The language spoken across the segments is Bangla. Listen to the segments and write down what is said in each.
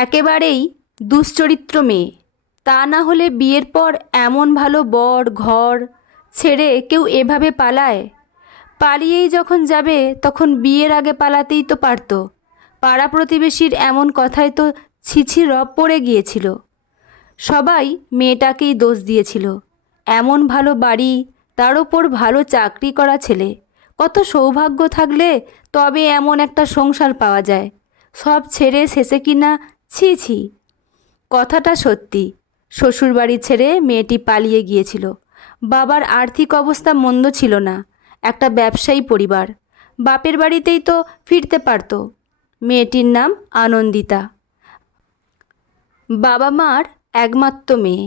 একেবারেই দুশ্চরিত্র মেয়ে। তা না হলে বিয়ের পর এমন ভালো বর ঘর ছেড়ে কেউ এভাবে পালায়? পালিয়েই যখন যাবে তখন বিয়ের আগে পালাতেই তো পারত। পাড়া প্রতিবেশীর এমন কথায় তো ছিছি রব পড়ে গিয়েছিল। সবাই মেয়েটাকেই দোষ দিয়েছিল। এমন ভালো বাড়ি, তার ওপর ভালো চাকরি করা ছেলে, কত সৌভাগ্য থাকলে তবে এমন একটা সংসার পাওয়া যায়। সব ছেড়ে শেষে কিনা ছি ছি। কথাটা সত্যি। শ্বশুরবাড়ি ছেড়ে মেয়েটি পালিয়ে গিয়েছিল। বাবার আর্থিক অবস্থা মন্দ ছিল না, একটা ব্যবসায়ী পরিবার। বাপের বাড়িতেই তো ফিরতে পারত। মেয়েটির নাম আনন্দিতা। বাবা মার একমাত্র মেয়ে,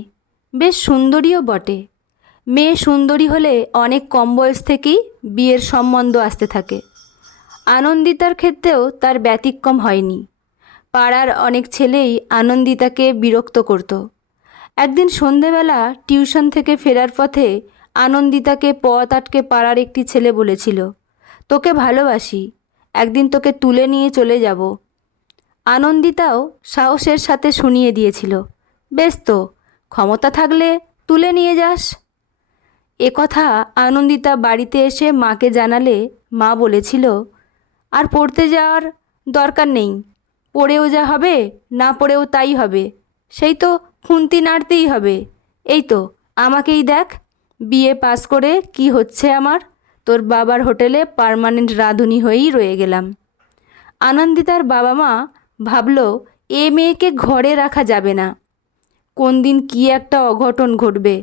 বেশ সুন্দরীও বটে। মেয়ে সুন্দরী হলে অনেক কম বয়স থেকেই বিয়ের সম্বন্ধ আসতে থাকে। আনন্দিতার ক্ষেত্রেও তার ব্যতিক্রম হয়নি। পাড়ার অনেক ছেলেই আনন্দিতাকে বিরক্ত করত। একদিন সন্ধেবেলা টিউশন থেকে ফেরার পথে আনন্দিতাকে পথ আটকে পাড়ার একটি ছেলে বলেছিল, তোকে ভালোবাসি, একদিন তোকে তুলে নিয়ে চলে যাব। আনন্দিতাও সাহসের সাথে শুনিয়ে দিয়েছিল, বেশ তো, ক্ষমতা থাকলে তুলে নিয়ে যাস। এ কথা আনন্দিতা বাড়িতে এসে মাকে জানালে মা বলেছিল, আর পড়তে যাওয়ার দরকার নেই, পড়েও যা হবে, না পড়েও তাই হবে, সেই তো খুন্তি নাড়তেই হবে। এই তো আমাকেই দেখ, বিএ পাস করে কি হচ্ছে আমার, তোর বাবার হোটেলে পার্মানেন্ট রাঁধুনি হয়েই রয়ে গেলাম। আনন্দিতার বাবা মা ভাবল, এ মেয়েকে ঘরে রাখা যাবে না, কোন দিন কী একটা অঘটন ঘটবে,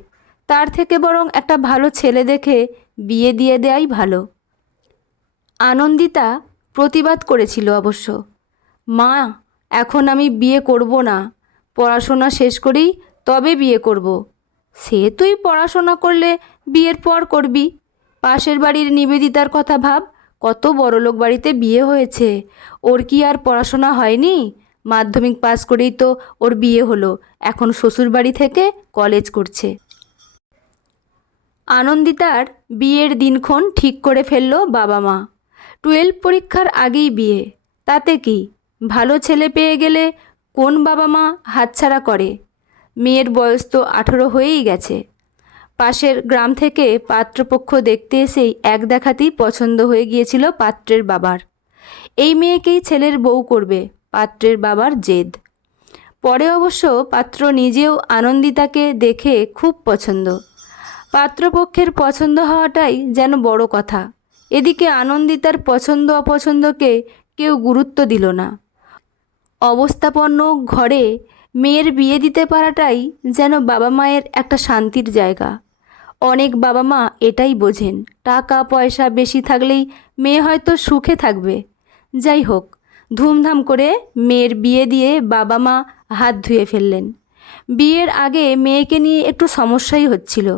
তার থেকে বরং একটা ভালো ছেলে দেখে বিয়ে দিয়ে দেয়াই ভালো। আনন্দিতা প্রতিবাদ করেছিল অবশ্য, মা এখন আমি বিয়ে করব না, পড়াশোনা শেষ করেই তবে বিয়ে করব। সে তুই পড়াশোনা করলে বিয়ের পর করবি, পাশের বাড়ির নিবেদিতার কথা ভাব, কত বড়লোক বাড়িতে বিয়ে হয়েছে, ওর কি আর পড়াশোনা হয়নি? মাধ্যমিক পাস করেই তো ওর বিয়ে হলো, এখন শ্বশুর বাড়ি থেকে কলেজ করছে। আনন্দিতার বিয়ের দিনক্ষণ ঠিক করে ফেলল বাবা মা। 12 পরীক্ষার আগেই বিয়ে, তাতে কি, ভালো ছেলে পেয়ে গেলে কোন বাবা মা হাতছাড়া করে? মেয়ের বয়স তো 18 হয়েই গেছে। পাশের গ্রাম থেকে পাত্রপক্ষ দেখতে এসেই এক দেখাতেই পছন্দ হয়ে গিয়েছিল পাত্রের বাবার। এই মেয়েকেই ছেলের বউ করবে পাত্রের বাবার জেদ। পরে অবশ্য পাত্র নিজেও আনন্দিতাকে দেখে খুব পছন্দ। পাত্রপক্ষের পছন্দ হওয়াটাই যেন বড় কথা। এদিকে আনন্দিতার পছন্দ অপছন্দকে কেউ গুরুত্ব দিল না। অবস্থাপন্ন ঘরে মেয়ের বিয়ে দিতে পারাটাই যেন বাবা মায়ের একটা শান্তির জায়গা। অনেক বাবা মা এটাই বোঝেন, টাকা পয়সা বেশি থাকলেই মেয়ে হয়তো সুখে থাকবে। যাই হোক, ধুমধাম করে মেয়ের বিয়ে দিয়ে বাবা মা হাত ধুয়ে ফেললেন। বিয়ের আগে মেয়েকে নিয়ে একটু সমস্যাই হচ্ছিল,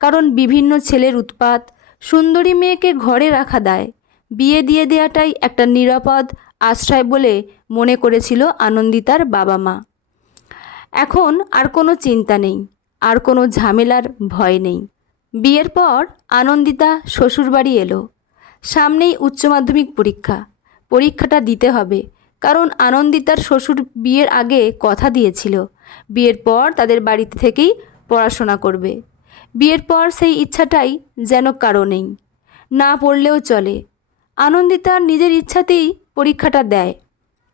কারণ বিভিন্ন ছেলের উৎপাত। সুন্দরী মেয়েকে ঘরে রাখা দায়, বিয়ে দিয়ে দেওয়াটাই একটা নিরাপদ আশ্রয় বলে মনে করেছিল আনন্দিতার বাবা মা। এখন আর কোনো চিন্তা নেই, আর কোনো ঝামেলার ভয় নেই। বিয়ের পর আনন্দিতা শ্বশুরবাড়ি এলো। সামনেই উচ্চ মাধ্যমিক পরীক্ষা, পরীক্ষাটা দিতে হবে, কারণ আনন্দিতার শ্বশুর বিয়ের আগে কথা দিয়েছিল বিয়ের পর তাদের বাড়িতে থেকেই পড়াশোনা করবে। বিয়ের পর সেই ইচ্ছাটাই যেন কারো নেই, না পড়লেও চলে। আনন্দিতা নিজের ইচ্ছাতেই পরীক্ষাটা দেয়,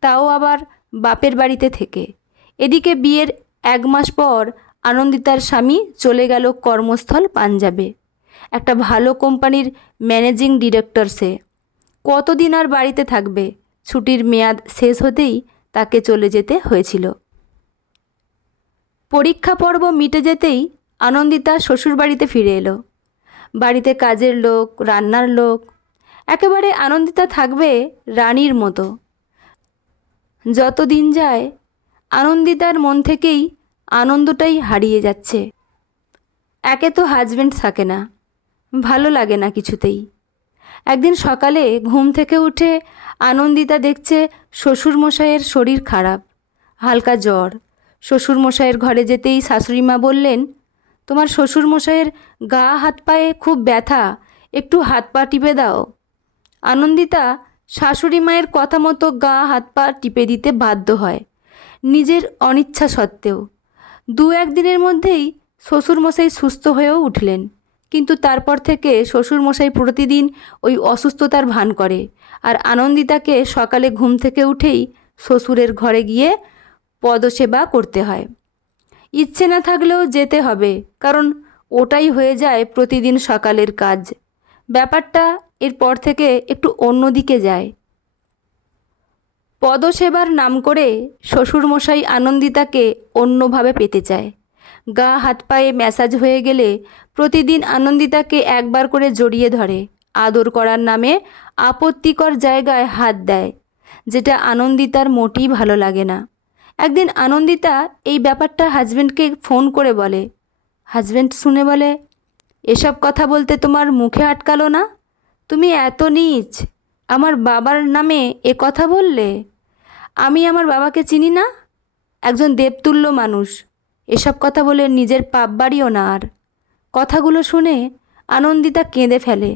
তাও আবার বাপের বাড়িতে থেকে। এদিকে বিয়ের 1 মাস পর আনন্দিতার স্বামী চলে গেল কর্মস্থল পাঞ্জাবে, একটা ভালো কোম্পানির ম্যানেজিং ডিরেক্টর সে। কতদিন আর বাড়িতে থাকবে? ছুটির মেয়াদ শেষ হতেই তাকে চলে যেতে হয়েছিল। পরীক্ষা পর্ব মিটে যেতেই আনন্দিতা শ্বশুরবাড়িতে ফিরে এলো। বাড়িতে কাজের লোক, রান্নার লোক, একেবারে আনন্দিতা থাকবে রানীর মতো। যত দিন যায় আনন্দিতার মন থেকেই আনন্দটাই হারিয়ে যাচ্ছে। একে তো হাজবেন্ড থাকে না, ভালো লাগে না কিছুতেই। একদিন সকালে ঘুম থেকে উঠে আনন্দিতা দেখছে শ্বশুরমশাইয়ের শরীর খারাপ, হালকা জ্বর। শ্বশুরমশাইয়ের ঘরে যেতেই শাশুড়িমা বললেন, তোমার শ্বশুরমশাইয়ের গা হাত পায়ে খুব ব্যথা, একটু হাত পা টিপে দাও। আনন্দিতা শাশুড়ি মায়ের কথা মতো গা হাত পা টিপে দিতে বাধ্য হয়। নিজের অনিচ্ছা সত্ত্বেও। দু একদিনের মধ্যেই শ্বশুরমশাই সুস্থ হয়েও উঠলেন, কিন্তু তারপর থেকে শ্বশুরমশাই প্রতিদিন ওই অসুস্থতার ভান করে, আর আনন্দিতাকে সকালে ঘুম থেকে উঠেই শ্বশুরের ঘরে গিয়ে পদসেবা করতে হয়। ইচ্ছে না থাকলেও যেতে হবে, কারণ ওটাই হয়ে যায় প্রতিদিন সকালের কাজ। ব্যাপারটা এরপর থেকে একটু অন্যদিকে যায়। পদসেবার নাম করে শ্বশুরমশাই আনন্দিতাকে অন্যভাবে পেতে চায়। গা হাত পায়ে ম্যাসাজ হয়ে গেলে প্রতিদিন আনন্দিতাকে একবার করে জড়িয়ে ধরে, আদর করার নামে আপত্তিকর জায়গায় হাত দেয়, যেটা আনন্দিতার মোটেই ভালো লাগে না। একদিন আনন্দিতা এই ব্যাপারটা হাজব্যান্ডকে ফোন করে বলে। হাজব্যান্ড শুনে বলে, এসব কথা বলতে তোমার মুখে আটকালো না? তুমি এত নীচ, আমার বাবার নামে এ কথা বললে? আমি আমার বাবাকে চিনি না? একজন দেবতুল্য মানুষ, এসব কথা বলে নিজের পাপ বাড়িও না। আর কথাগুলো শুনে আনন্দিতা কেঁদে ফেলে।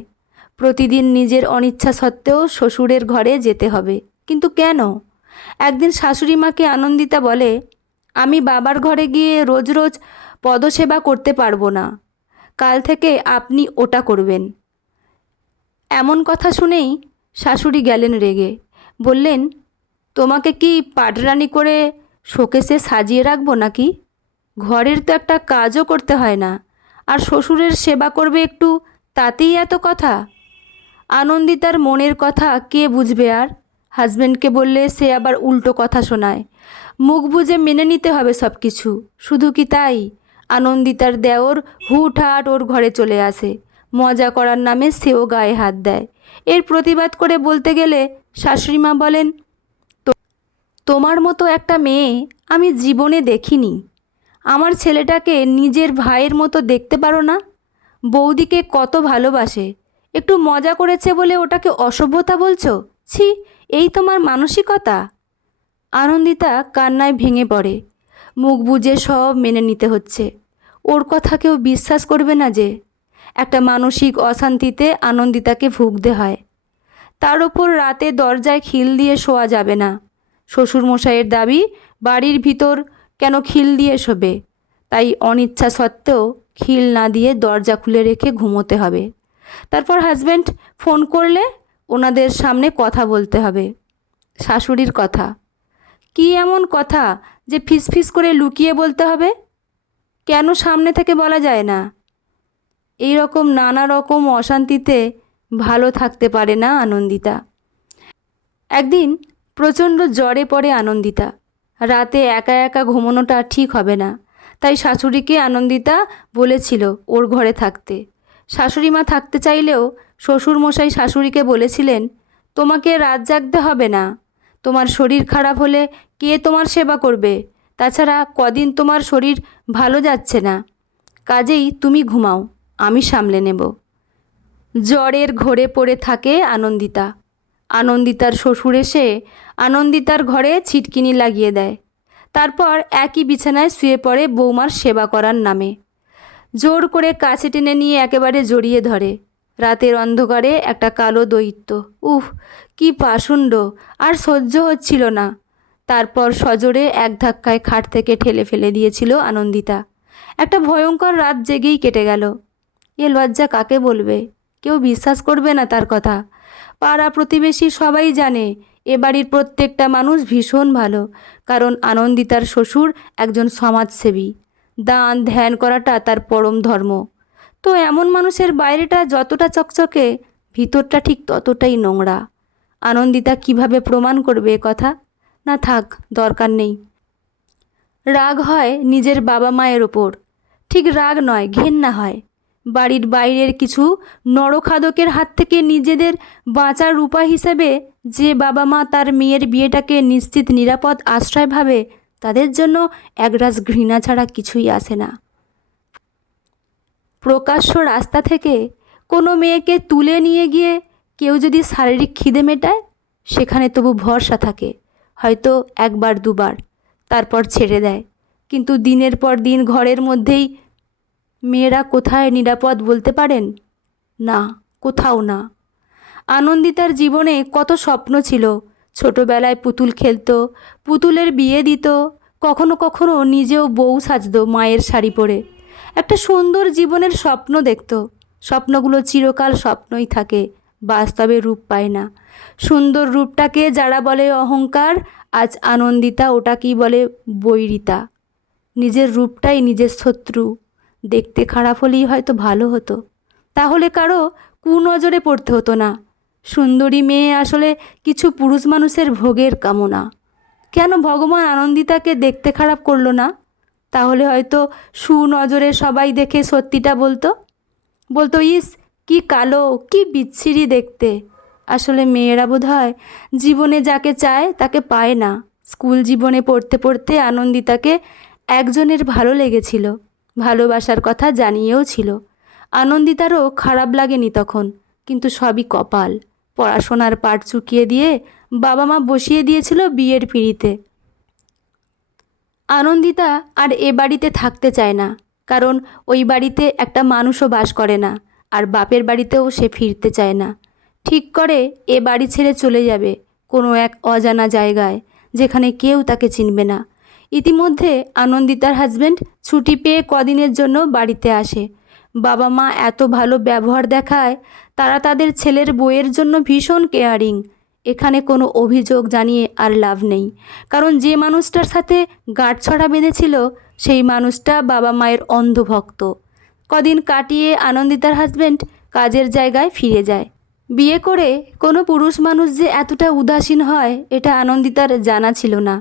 প্রতিদিন নিজের অনিচ্ছা সত্ত্বেও শ্বশুরের ঘরে যেতে হবে, কিন্তু কেন? একদিন শাশুড়ি মাকে আনন্দিতা বলে, আমি বাবার ঘরে গিয়ে রোজ রোজ পদসেবা করতে পারবো না, কাল থেকে আপনি ওটা করবেন। এমন কথা শুনেই শাশুড়ি গেলেন রেগে। বললেন, তোমাকে কি পাটরানি করে শোকেসে সাজিয়ে রাখবো নাকি? ঘরের তো একটা কাজও করতে হয় না, আর শ্বশুরের সেবা করবে একটু, তাতেই এত কথা? আনন্দিতার মনের কথা কে বুঝবে? আর হাজব্যান্ডকে বললে সে আবার উল্টো কথা শোনায়। মুখ বুজে মেনে নিতে হবে সব কিছু। শুধু কি তাই, আনন্দিতার দেওর হুটহাট ওর ঘরে চলে আসে, মজা করার নামে সেও গায়ে হাত দেয়। এর প্রতিবাদ করে বলতে গেলে শাশুড়িমা বলেন, তোমার মতো একটা মেয়ে আমি জীবনে দেখিনি। আমার ছেলেটাকে নিজের ভাইয়ের মতো দেখতে পারো না? বৌদিকে কত ভালোবাসে, একটু মজা করেছে বলে ওটাকে অসভ্যতা বলছো? ছি, এই তোমার মানসিকতা? আনন্দিতা কান্নায় ভেঙে পড়ে। মুখ বুজে সব মেনে নিতে হচ্ছে। ওর কথা কেউ বিশ্বাস করবে না যে। একটা মানসিক অশান্তিতে আনন্দিতাকে ভুগতে হয়। তার ওপর রাতে দরজায় খিল দিয়ে শোয়া যাবে না। শ্বশুরমশাইয়ের দাবি, বাড়ির ভিতর কেন খিল দিয়ে শোবে, তাই অনিচ্ছা সত্ত্বেও খিল না দিয়ে দরজা খুলে রেখে ঘুমোতে হবে। তারপর হাজব্যান্ড ফোন করলে ওনাদের সামনে কথা বলতে হবে। শাশুড়ির কথা, কি এমন কথা যে ফিসফিস করে লুকিয়ে বলতে হবে? কেন সামনে থেকে বলা যায় না? এই রকম নানা রকম অশান্তিতে ভালো থাকতে পারে না আনন্দিতা। একদিন প্রচণ্ড জ্বরে পড়ে আনন্দিতা। রাতে একা একা ঘুমানোটা ঠিক হবে না, তাই শাশুড়িকে আনন্দিতা বলেছিল ওর ঘরে থাকতে। শাশুড়ি মা থাকতে চাইলেও শ্বশুরমশাই শাশুড়িকে বলেছিলেন, তোমাকে রাত জাগতে হবে না, তোমার শরীর খারাপ হলে কে তোমার সেবা করবে? তাছাড়া কদিন তোমার শরীর ভালো যাচ্ছে না, কাজেই তুমি ঘুমাও, আমি সামলে নেব। জ্বরের ঘোরে পড়ে থাকে আনন্দিতা। আনন্দিতার শ্বশুর এসে আনন্দিতার ঘরে ছিটকিনি লাগিয়ে দেয়। তারপর একই বিছানায় শুয়ে পড়ে বৌমার সেবা করার নামে। জোর করে কাছে টেনে নিয়ে একেবারে জড়িয়ে ধরে। রাতের অন্ধকারে একটা কালো দৈত্য, উফ কি পাষণ্ড, আর সহ্য হচ্ছিল না। তারপর সজোরে এক ধাক্কায় খাট থেকে ঠেলে ফেলে দিয়েছিল আনন্দিতা। একটা ভয়ঙ্কর রাত জেগেই কেটে গেল। এ লজ্জা কাকে বলবে? কেউ বিশ্বাস করবে না তার কথা। পাড়া প্রতিবেশী সবাই জানে এ বাড়ির প্রত্যেকটা মানুষ ভীষণ ভালো, কারণ আনন্দিতার শ্বশুর একজন সমাজসেবী। দান ধ্যান করাটা তার পরম ধর্ম। তো এমন মানুষের বাইরেটা যতটা চকচকে, ভিতরটা ঠিক ততটাই নোংরা। আনন্দিতা কিভাবে প্রমাণ করবে এ কথা? না থাক, দরকার নেই। রাগ হয় নিজের বাবা মায়ের ওপর, ঠিক রাগ নয়, ঘেন্না হয়। বাড়ির বাইরের কিছু নরখাদকের হাত থেকে নিজেদের বাঁচার উপায় হিসেবে যে বাবা মা তার মেয়ের বিয়েটাকে নিশ্চিত নিরাপদ আশ্রয় ভাবে, তাদের জন্য একরাশ ঘৃণা ছাড়া কিছুই আসে না। প্রকাশ্য রাস্তা থেকে কোনো মেয়েকে তুলে নিয়ে গিয়ে কেউ যদি শারীরিক খিদে মেটায়, সেখানে তবু ভরসা থাকে, হয়তো একবার দুবার, তারপর ছেড়ে দেয়। কিন্তু দিনের পর দিন ঘরের মধ্যেই মেয়েরা কোথায় নিরাপদ বলতে পারেন? না, কোথাও না। আনন্দিতার জীবনে কত স্বপ্ন ছিল, ছোটোবেলায় পুতুল খেলতো, পুতুলের বিয়ে দিত, কখনো কখনো নিজেও বউ সাজতো মায়ের শাড়ি পরে। একটা সুন্দর জীবনের স্বপ্ন দেখত। স্বপ্নগুলো চিরকাল স্বপ্নই থাকে, বাস্তবে রূপ পায় না। সুন্দর রূপটাকে যারা বলে অহংকার, আজ আনন্দিতা ওটাকেই বলে বৈরিতা। নিজের রূপটাই নিজের শত্রু। দেখতে খারাপ হলেই হয়তো ভালো হতো, তাহলে কারো কুনজরে পড়তে হতো না। সুন্দরী মেয়ে আসলে কিছু পুরুষ মানুষের ভোগের কামনা। কেন ভগবান আনন্দিতাকে দেখতে খারাপ করলো না? তাহলে হয়তো সুনজরে সবাই দেখে সত্যিটা বলতো। বলতো, ইস কি কালো, কি বিচ্ছিরি দেখতে। আসলে মেয়েরা বোধহয় জীবনে যাকে চায় তাকে পায় না। স্কুল জীবনে পড়তে পড়তে আনন্দিতাকে একজনের ভালো লেগেছিল, ভালোবাসার কথা জানিয়েও ছিল। আনন্দিতারও খারাপ লাগেনি তখন, কিন্তু সবই কপাল। পড়াশোনার পাট চুকিয়ে দিয়ে বাবা মা বসিয়ে দিয়েছিল বিয়ের পিঁড়িতে। আনন্দিতা আর এ বাড়িতে থাকতে চায় না, কারণ ওই বাড়িতে একটা মানুষও বাস করে না, আর বাপের বাড়িতেও সে ফিরতে চায় না। ঠিক করে এ বাড়ি ছেড়ে চলে যাবে কোনো এক অজানা জায়গায়, যেখানে কেউ তাকে চিনবে না। ইতিমধ্যে আনন্দিতার হাজব্যান্ড ছুটি পেয়ে কদিনের জন্য বাড়িতে আসে। বাবা মা এত ভালো ব্যবহার দেখায়, তারা তাদের ছেলের বউয়ের জন্য ভীষণ কেয়ারিং। এখানে কোনো অভিযোগ জানিয়ে আর লাভ নেই, কারণ যে মানুষটার সাথে গাঁটছড়া বেঁধেছিল সেই মানুষটা বাবা মায়ের অন্ধভক্ত। কদিন কাটিয়ে আনন্দিতার হাজব্যান্ড কাজের জায়গায় ফিরে যায়। বিয়ে করে কোনো পুরুষ মানুষ যে এতটা উদাসীন হয় এটা আনন্দিতার জানা ছিল না।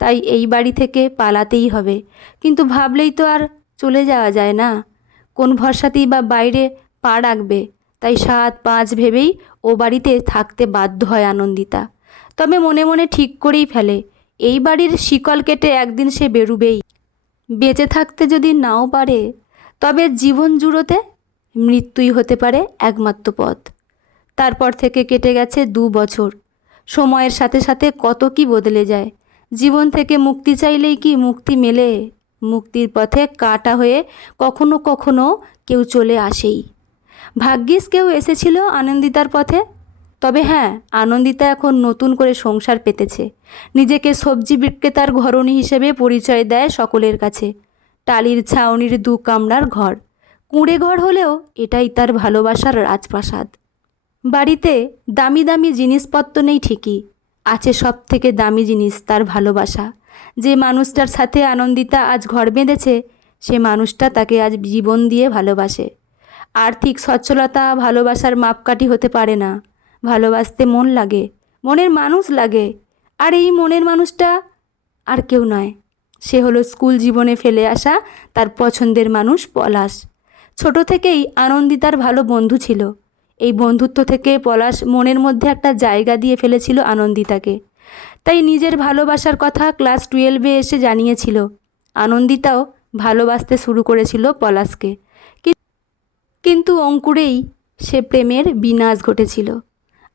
তাই এই বাড়ি থেকে পালাতেই হবে, কিন্তু ভাবলেই তো আর চলে যাওয়া যায় না। কোন ভরসাতেই বা বাইরে পা রাখবে। তাই 7-5 ভেবেই ও বাড়িতে থাকতে বাধ্য হয় আনন্দিতা। তবে মনে মনে ঠিক করেই ফেলে, এই বাড়ির শিকল কেটে একদিন সে বেরুবেই। বেঁচে থাকতে যদি নাও পারে, তবে জীবন জুড়োতে মৃত্যুই হতে পারে একমাত্র পথ। তারপর থেকে কেটে গেছে 2 বছর। সময়ের সাথে সাথে কত কি বদলে যায়। জীবন থেকে মুক্তি চাইলেই কি মুক্তি মেলে? মুক্তির পথে কাটা হয়ে কখনো কখনো কেউ চলে আসেই। ভাগ্যিস কেউ এসেছিল আনন্দিতার পথে। তবে হ্যাঁ, আনন্দিতা এখন নতুন করে সংসার পেতেছে। নিজেকে সবজি বিক্রেতার ঘরণী হিসেবে পরিচয় দেয় সকলের কাছে। টালির ছাউনির 2 কামরার ঘর, কুঁড়ে ঘর হলেও এটাই তার ভালোবাসার রাজপ্রাসাদ। বাড়িতে দামি দামি জিনিসপত্র নেই ঠিকই, আছে সব থেকে দামি জিনিস তার ভালোবাসা। যে মানুষটার সাথে আনন্দিতা আজ ঘর বেঁধেছে, সে মানুষটা তাকে আজ জীবন দিয়ে ভালোবাসে। আর্থিক সচ্ছলতা ভালোবাসার মাপকাঠি হতে পারে না। ভালোবাসতে মন লাগে, মনের মানুষ লাগে। আর এই মনের মানুষটা আর কেউ নয়, সে হলো স্কুল জীবনে ফেলে আসা তার পছন্দের মানুষ পলাশ। ছোট থেকেই আনন্দিতার ভালো বন্ধু ছিল। এই বন্ধুত্ব থেকে পলাশ মনের মধ্যে একটা জায়গা দিয়ে ফেলেছিল আনন্দিতাকে। তাই নিজের ভালোবাসার কথা ক্লাস 12-এ এসে জানিয়েছিল। আনন্দিতাও ভালোবাসতে শুরু করেছিল পলাশকে, কিন্তু অঙ্কুরেই সে প্রেমের বিনাশ ঘটেছিল।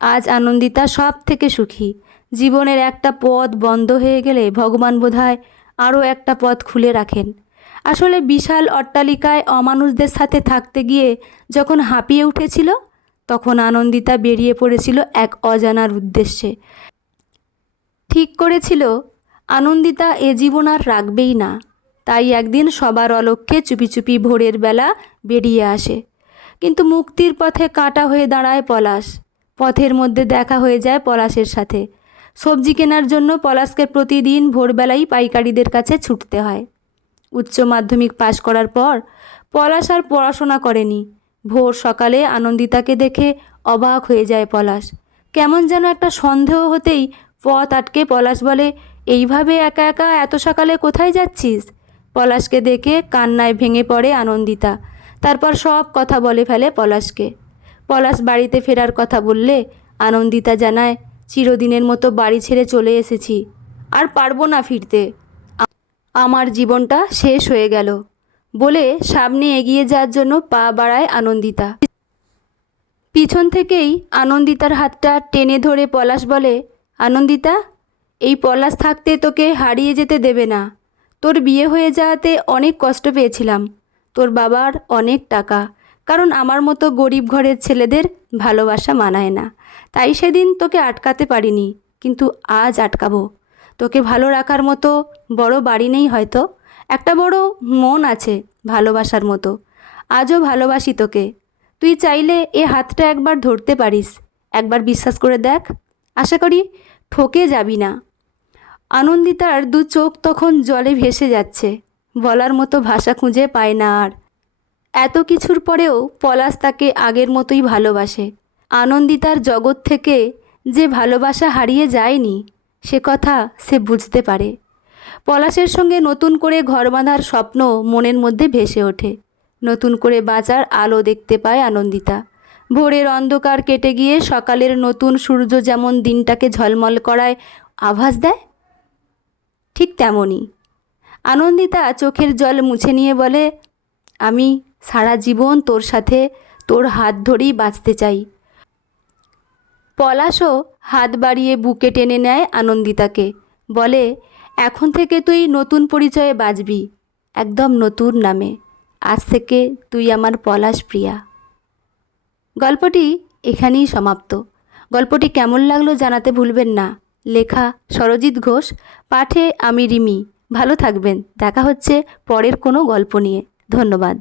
আজ আনন্দিতা সব থেকে সুখী। জীবনের একটা পথ বন্ধ হয়ে গেলে ভগবান বোধহয় আরও একটা পথ খুলে রাখেন। আসলে বিশাল অট্টালিকায় অমানুষদের সাথে থাকতে গিয়ে যখন হাঁপিয়ে উঠেছিল, তখন আনন্দিতা বেরিয়ে পড়েছিল এক অজানার উদ্দেশ্যে। ঠিক করেছিল আনন্দিতা এ জীবন আর রাখবেই না। তাই একদিন সবার অলক্ষ্যে চুপি চুপি ভোরের বেলা বেরিয়ে আসে। কিন্তু মুক্তির পথে কাঁটা হয়ে দাঁড়ায় পলাশ। পথের মধ্যে দেখা হয়ে যায় পলাশের সাথে। সবজি কেনার জন্য পলাশকে প্রতিদিন ভোরবেলাই পাইকারিদের কাছে ছুটতে হয়। উচ্চ মাধ্যমিক পাশ করার পর পলাশ আর পড়াশোনা করেনি। ভোর সকালে আনন্দিতাকে দেখে অবাক হয়ে যায় পলাশ। কেমন যেন একটা সন্দেহ হতেই পথ আটকে পলাশ বলে, এইভাবে একা একা এত সকালে কোথায় যাচ্ছিস? পলাশকে দেখে কান্নায় ভেঙে পড়ে আনন্দিতা। তারপর সব কথা বলে ফেলে পলাশকে। পলাশ বাড়িতে ফেরার কথা বললে আনন্দিতা জানায়, চিরদিনের মতো বাড়ি ছেড়ে চলে এসেছি, আর পারবো না ফিরতে। আমার জীবনটা শেষ হয়ে গেল বলে সামনে এগিয়ে যাওয়ার জন্য পা বাড়ায় আনন্দিতা। পিছন থেকেই আনন্দিতার হাতটা টেনে ধরে পলাশ বলে, আনন্দিতা, এই পলাশ থাকতে তোকে হারিয়ে যেতে দেবে না। তোর বিয়ে হয়ে যাওয়াতে অনেক কষ্ট পেয়েছিলাম। তোর বাবার অনেক টাকা, কারণ আমার মতো গরিব ঘরের ছেলেদের ভালোবাসা মানায় না। তাই সেদিন তোকে আটকাতে পারিনি। কিন্তু আজ আটকাবো। তোকে ভালো রাখার মতো বড় বাড়ি নেই হয়তো, একটা বড় মন আছে ভালোবাসার মতো। আজও ভালোবাসি তোকে। তুই চাইলে এ হাতটা একবার ধরতে পারিস, একবার বিশ্বাস করে দেখ। আশা করি ঠকে যাবি না। আনন্দিতার দু চোখ তখন জলে ভেসে যাচ্ছে, বলার মতো ভাষা খুঁজে পায় না আর। এত কিছুর পরেও পলাশ তাকে আগের মতোই ভালোবাসে। আনন্দিতার জগৎ থেকে যে ভালোবাসা হারিয়ে যায়নি, সে কথা সে বুঝতে পারে। পলাশের সঙ্গে নতুন করে ঘর বাঁধার স্বপ্ন মনের মধ্যে ভেসে ওঠে। নতুন করে বাঁচার আলো দেখতে পায় আনন্দিতা। ভোরের অন্ধকার কেটে গিয়ে সকালের নতুন সূর্য যেমন দিনটাকে ঝলমল করায় আভাস দেয়, ঠিক তেমনই আনন্দিতা চোখের জল মুছে নিয়ে বলে, আমি সারা জীবন তোর সাথে তোর হাত ধরেই বাঁচতে চাই। পলাশও হাত বাড়িয়ে বুকে টেনে নেয় আনন্দিতাকে, বলে, এখন থেকে তুই নতুন পরিচয়ে বাঁচবি, একদম নতুন নামে। আজ থেকে তুই আমার পলাশ প্রিয়া। গল্পটি এখানেই সমাপ্ত। গল্পটি কেমন লাগলো জানাতে ভুলবেন না। লেখা সরজিৎ ঘোষ, পাঠে আমি রিমি। ভালো থাকবেন। দেখা হচ্ছে পরের কোনো গল্প নিয়ে। ধন্যবাদ।